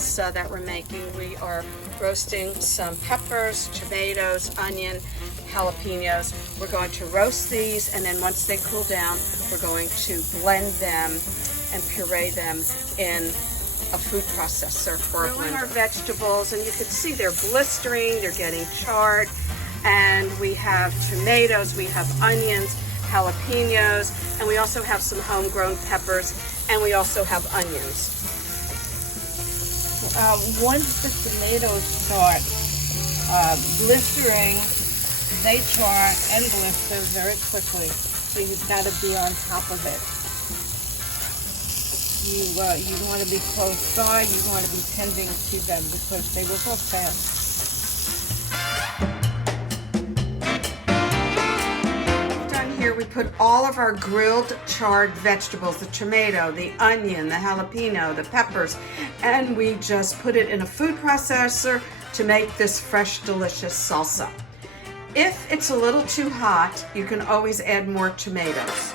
salsa that we're making. We are roasting some peppers, tomatoes, onion, jalapeños. We're going to roast these, and then once they cool down, we're going to blend them and puree them in a food processor for grilling our vegetables. And you can see they're blistering, they're getting charred. And we have tomatoes, we have onions, jalapeños, and we also have some homegrown peppers, and we also have onions. Once the tomatoes start blistering, they char and blister very quickly, so you've got to be on top of it. You want to be close by, you want to be tending to them because they will go fast. Here we put all of our grilled charred vegetables, the tomato, the onion, the jalapeno, the peppers, and we just put it in a food processor to make this fresh, delicious salsa. If it's a little too hot, you can always add more tomatoes.